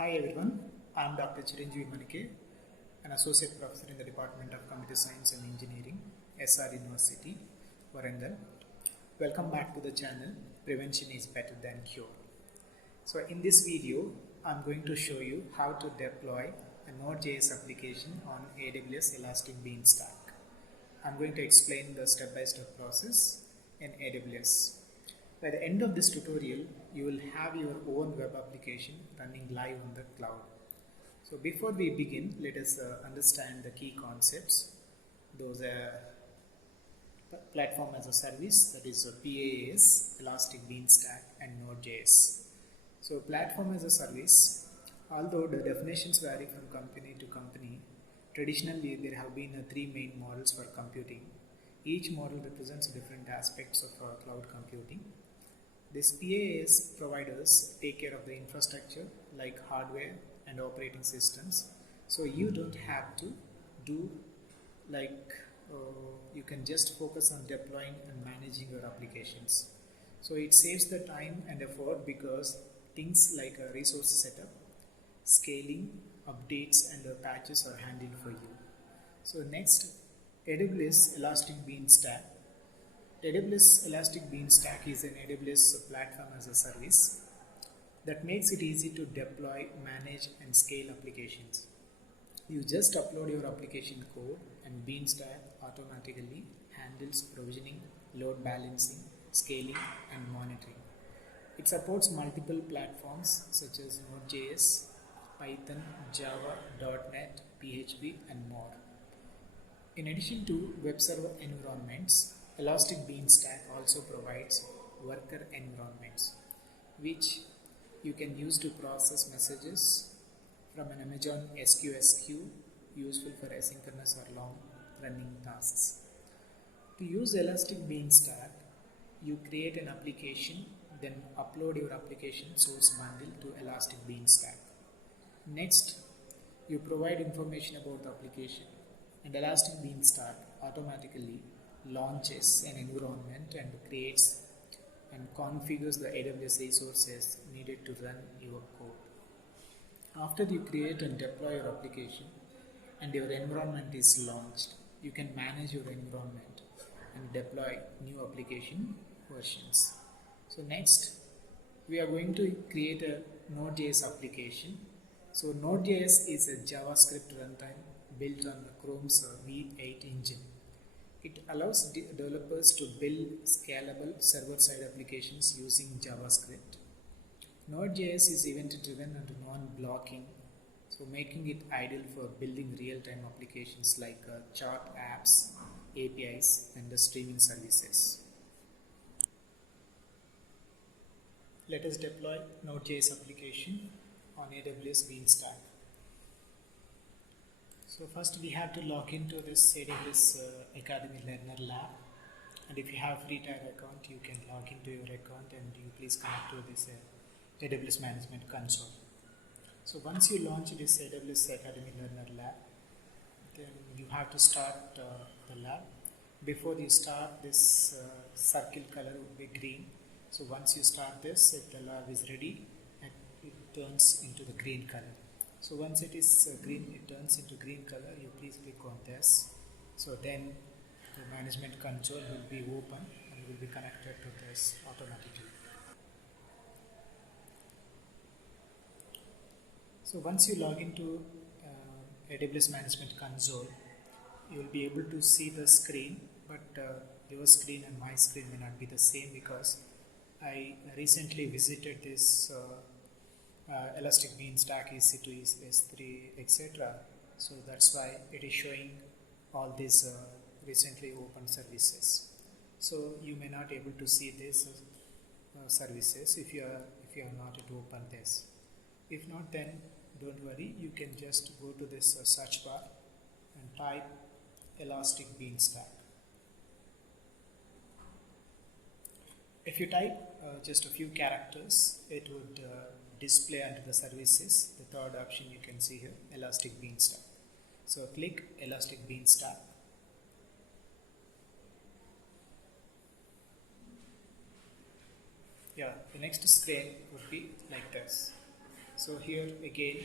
Hi everyone, I am Dr. Chiranjeevi Manike, an associate professor in the Department of Computer Science and Engineering, SR University, Warangal. Welcome back to the channel, Prevention is Better Than Cure. So in this video, I am going to show you how to deploy a Node.js application on AWS Elastic Beanstalk. I am going to explain the step-by-step process in AWS. By the end of this tutorial, you will have your own web application running live on the cloud. So before we begin, let us understand the key concepts. Those are platform as a service, that is PaaS, Elastic Beanstalk, and Node.js. So platform as a service, although the definitions vary from company to company, traditionally there have been three main models for computing. Each model represents different aspects of cloud computing. These PaaS providers take care of the infrastructure like hardware and operating systems. So you don't have to do you can just focus on deploying and managing your applications. So it saves the time and effort because things like a resource setup, scaling, updates and patches are handled for you. So next, AWS Elastic Beanstalk. AWS Elastic Beanstalk is an AWS platform as a service that makes it easy to deploy, manage and scale applications. You just upload your application code and Beanstalk automatically handles provisioning, load balancing, scaling and monitoring. It supports multiple platforms such as Node.js, Python, Java, .NET, PHP and more. In addition to web server environments, Elastic Beanstalk also provides worker environments, which you can use to process messages from an Amazon SQS queue, useful for asynchronous or long running tasks. To use Elastic Beanstalk, you create an application, then upload your application source bundle to Elastic Beanstalk. Next, you provide information about the application, and Elastic Beanstalk automatically launches an environment and creates and configures the AWS resources needed to run your code. After you create and deploy your application and your environment is launched, you can manage your environment and deploy new application versions. So next, we are going to create a Node.js application. So Node.js is a JavaScript runtime built on the Chrome's V8 engine. It allows developers to build scalable server-side applications using JavaScript. Node.js is event-driven and non-blocking, so making it ideal for building real-time applications like chart apps, APIs, and the streaming services. Let us deploy Node.js application on AWS Beanstalk. So first we have to log into this AWS Academy Learner Lab, and if you have free tier account, you can log into your account and you please connect to this AWS Management Console. So once you launch this AWS Academy Learner Lab, then you have to start the lab. Before you start, this circle color would be green. So once you start this, if the lab is ready, it turns into the green color. So once it is green, it turns into green color, you please click on this. So then the management console will be open and will be connected to this automatically. So once you log into AWS Management Console, you will be able to see the screen, but your screen and my screen may not be the same because I recently visited this Elastic Beanstalk EC2, EC3, etc. So that's why it is showing all these recently opened services. So you may not able to see these services if you are not to open this. If not, then don't worry. You can just go to this search bar and type Elastic Beanstalk. If you type just a few characters, it would display under the services. The third option you can see here, Elastic Beanstalk. So click Elastic Beanstalk. The next screen would be like this. So here again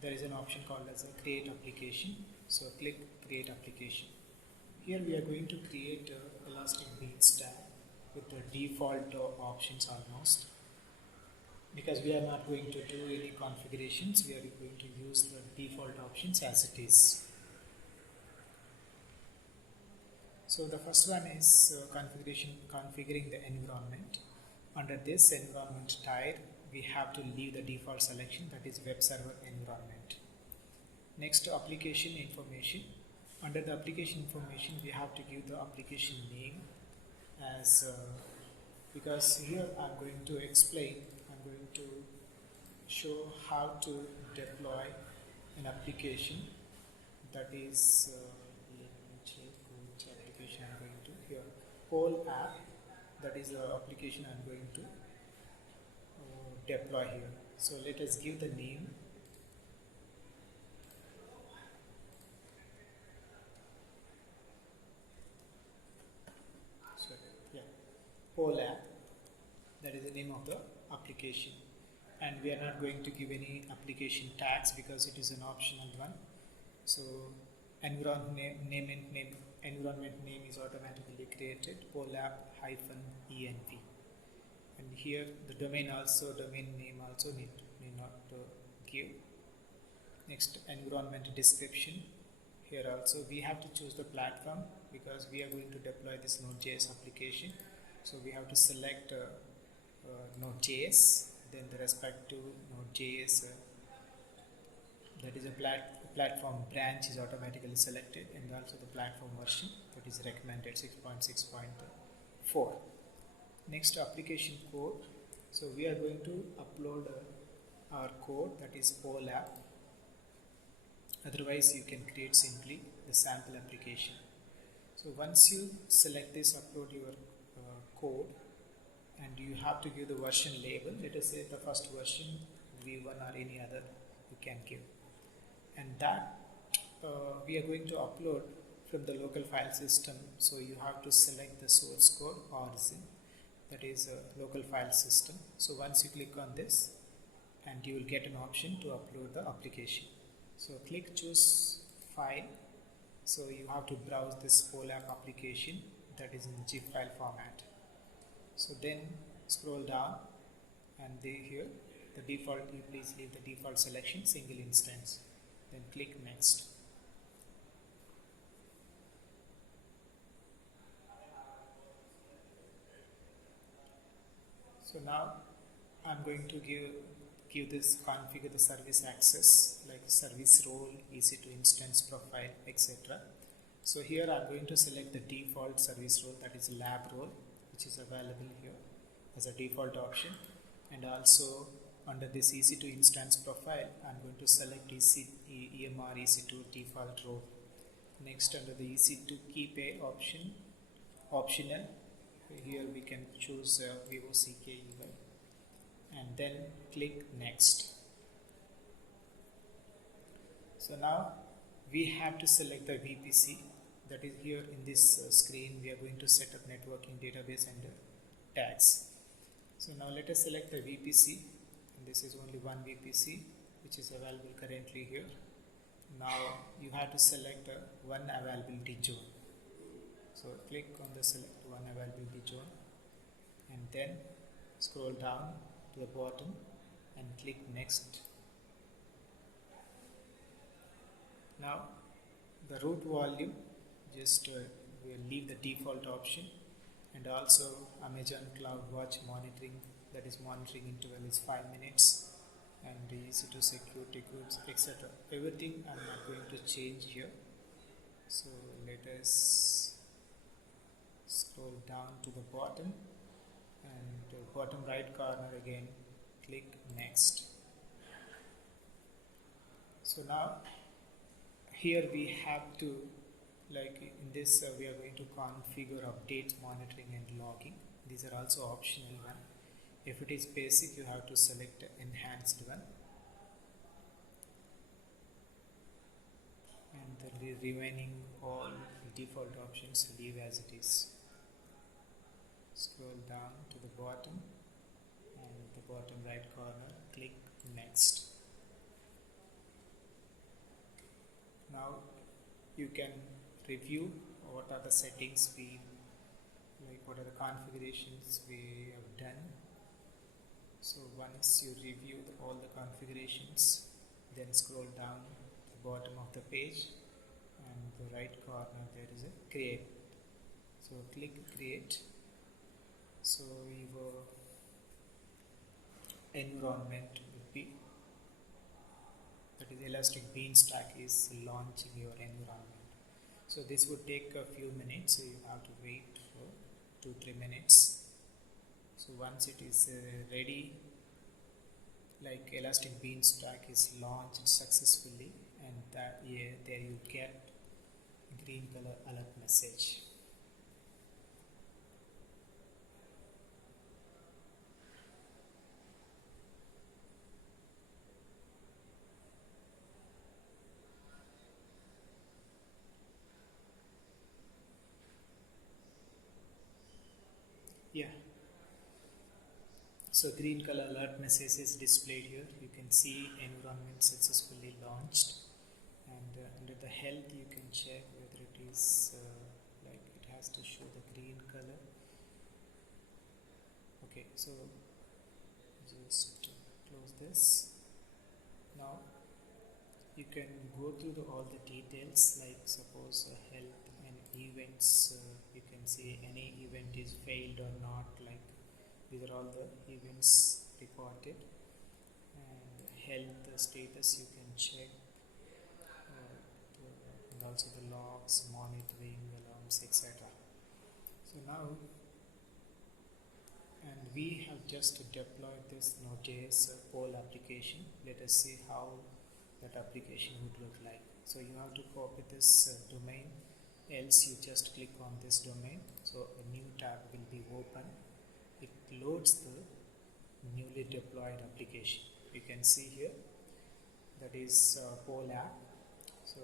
there is an option called as a create application. So click create application. Here we are going to create a Elastic Beanstalk with the default options almost, because we are not going to do any configurations. We are going to use the default options as it is. So the first one is configuring the environment. Under this environment type, we have to leave the default selection, that is web server environment. Next, application information. Under the application information, we have to give the application name as because here I'm going to explain, I'm going to show how to deploy an application, that is let me check which application I'm going to here, whole app, that is the application I'm going to deploy here. So let us give the name. So yeah, whole app, that is the name of the application, and we are not going to give any application tags because it is an optional one. So environment name is automatically created, whole app -env. And here the domain name also need not to give. Next, environment description. Here also we have to choose the platform because we are going to deploy this Node.js application. So we have to select Node.js, then the respective Node.js that is a platform branch is automatically selected, and also the platform version that is recommended 6.6.4. Next, application code. So we are going to upload our code, that is whole app. Otherwise you can create simply the sample application. So once you select this, upload your code, and you have to give the version label. Let us say the first version v1 or any other you can give, and that we are going to upload from the local file system. So you have to select the source code origin, that is a local file system. So once you click on this, and you will get an option to upload the application. So click choose file. So you have to browse this whole app application, that is in zip file format. So then scroll down, and here the default, you please leave the default selection single instance, then click next. So now I'm going to give this, configure the service access like service role, EC2 instance profile, etc. So here I'm going to select the default service role, that is lab role, which is available here as a default option. And also under this EC2 instance profile, I'm going to select EMR EC2 default role. Next, under the EC2 key pay optional, here we can choose VOCKEY, and then click next. So now we have to select the VPC, that is here in this screen. We are going to set up networking, database, and tags. So now let us select the VPC, and this is only one VPC which is available currently here. Now you have to select one availability zone. So click on the select one availability zone, and then scroll down to the bottom and click next. Now the root volume, just we'll leave the default option, and also Amazon CloudWatch monitoring, that is monitoring interval is 5 minutes, and the EC2 security groups, etc. Everything I'm not going to change here. So let us scroll down to the bottom, and bottom right corner again click next. So now here we have to, like in this we are going to configure updates, monitoring, and logging. These are also optional one. If it is basic, you have to select enhanced one, and the remaining all default options leave as it is. Scroll down to the bottom, and the bottom right corner click next. Now you can review what are the settings what are the configurations we have done. So once you review all the configurations, then scroll down the bottom of the page, and the right corner there is a create. So click create. So your environment would be, that is Elastic Beanstalk is launching your environment. So this would take a few minutes, so you have to wait for 2-3 minutes. So once it is ready, like Elastic Beanstalk is launched successfully, and there you get a green color alert message. Yeah. So green color alert message is displayed here. You can see environment successfully launched, and under the health you can check whether it is it has to show the green color. Okay, so just close this. Now you can go through all the details, like suppose health and events. You can see any event is failed or not, like these are all the events recorded, and health status you can check, and also the logs, monitoring, alarms, etc. So now, and we have just deployed this Node.js poll application. Let us see how that application would look like. So you have to copy this domain, else you just click on this domain. So a new tab will be open. It loads the newly deployed application. You can see here that is poll app. So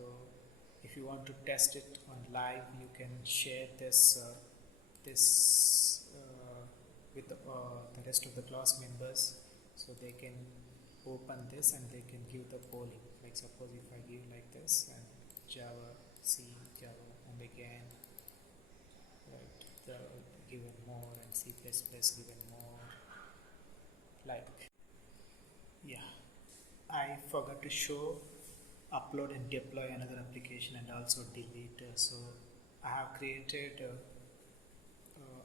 if you want to test it on live, you can share this with the rest of the class members, so they can open this and they can give the polling. Like suppose if I give like this, and Java, C, Java, and again, right, given more, and C++ given more, like, yeah. I forgot to show upload and deploy another application and also delete. So I have created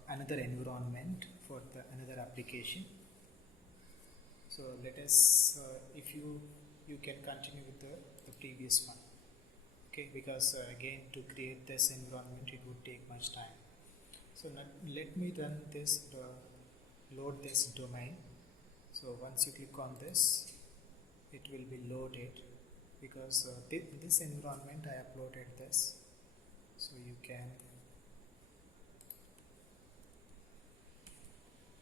another environment for another application. So let us, if you can continue with the previous one, okay, because again to create this environment it would take much time. So let me run this, load this domain. So once you click on this, it will be loaded, because this environment I uploaded this, so you can,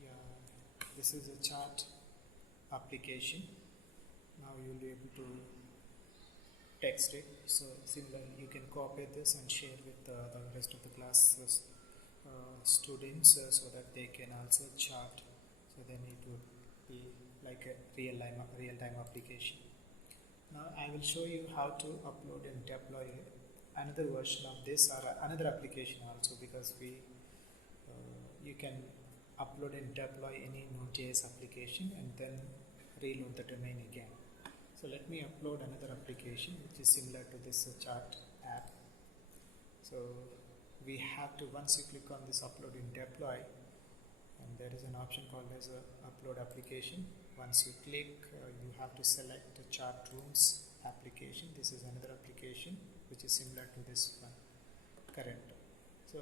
yeah, this is a chart application. Now you will be able to text it. So similarly you can copy this and share with the rest of the class students, so that they can also chart. So then it would be like a real-time application. Now I will show you how to upload and deploy another version of this or another application also, because you can upload and deploy any Node.js application and then reload the domain again. So let me upload another application which is similar to this chart app. So we have to, once you click on this upload and deploy, and there is an option called as a upload application. Once you click, you have to select the chart rooms application. This is another application which is similar to this one current. So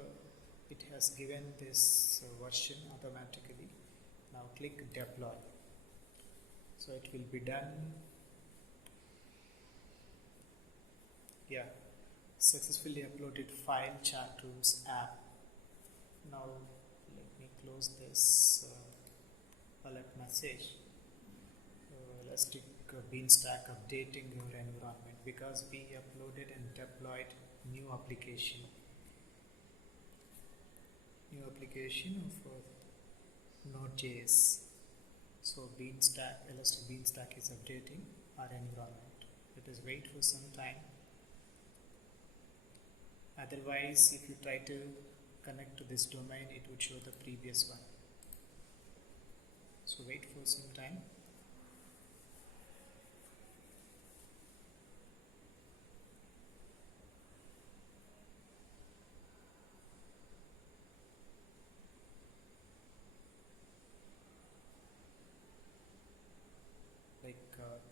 it has given this version automatically. Now click deploy. So it will be done. Yeah, successfully uploaded file chat rooms app. Now let me close this alert message. Elastic Beanstalk updating your environment, because we uploaded and deployed new application of Node.js. So Elastic Beanstalk is updating our environment. Let us wait for some time. Otherwise, if you try to connect to this domain, it would show the previous one. So wait for some time.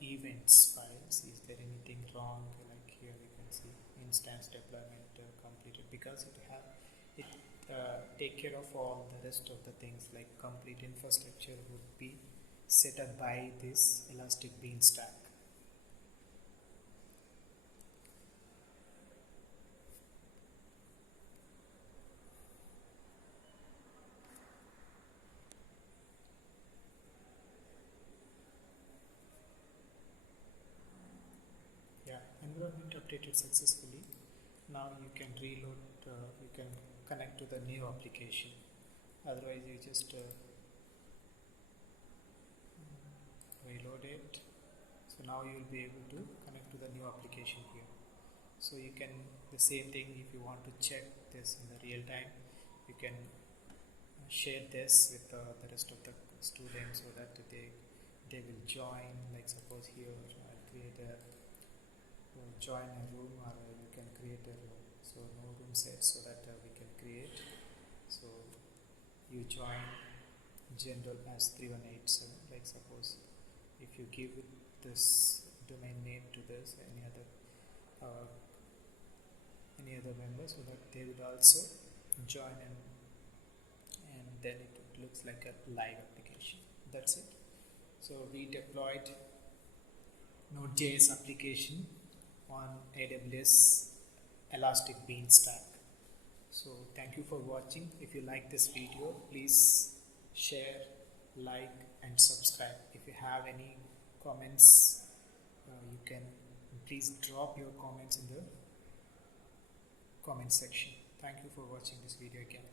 Events files, is there anything wrong? Like here we can see instance deployment completed, because it take care of all the rest of the things, like complete infrastructure would be set up by this Elastic Beanstalk. Yeah, environment updated successfully. Now you can reload, you can connect to the new application. Otherwise you just reload it. So now you will be able to connect to the new application here. So you can, the same thing, if you want to check this in the real time, you can share this with the rest of the students so that they will join. Like suppose here I'll create a join a room, or you can create a room. So no room set, so that we can create. So you join general as 3187. Like suppose if you give this domain name to this any other member, so that they would also join, and then it looks like a live application. That's it. So we deployed Node.js application on AWS Elastic Beanstalk. So thank you for watching. If you like this video, please share, like and subscribe. If you have any comments, you can please drop your comments in the comment section. Thank you for watching this video again.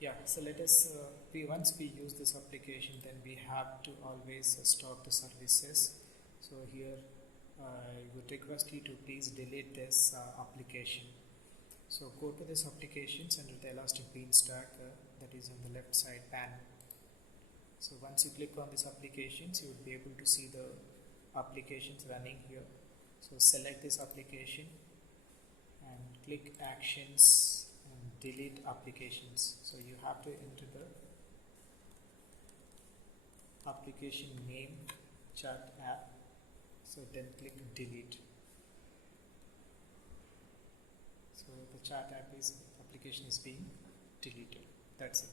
Yeah, so let us, once we use this application, then we have to always stop the services. So here I would request you to please delete this application. So go to this applications under the Elastic Beanstalk, that is on the left side panel. So once you click on these applications, you will be able to see the applications running here. So select this application and click actions and delete applications. So you have to enter the application name, chat app. So then click delete. So the chat app application is being deleted. That's it.